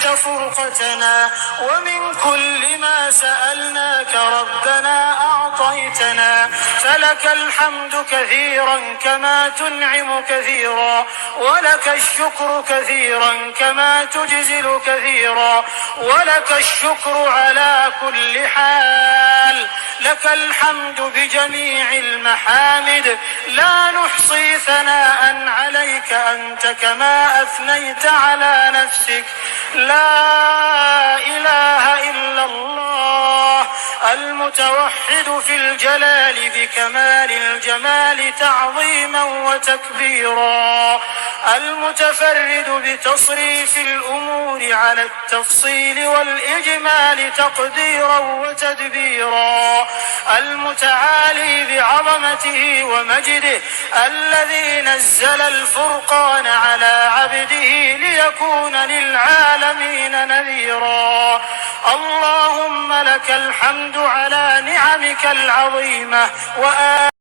جعلت فرقتنا، ومن كل ما سألناك ربنا أعطيتنا، فلك الحمد كثيرا كما تنعم كثيرا، ولك الشكر كثيرا كما تجزل كثيرا، ولك الشكر على كل حال، لك الحمد بجميع المحامد، لا نحصي ثناء عليك أنت كما أثنيت على نفسك. لا إله إلا الله المتوحد في الجلال بكمال الجمال تعظيما وتكبيرا، المتفرد بتصريف الأمور على التفصيل والإجمال تقديرا وتدبيرا، المتعالي بعظمته ومجده، الذي نزل الفرقان على عبده ليكون للعالمين نذيرا. اللهم لك الحمد على نعمك العظيمة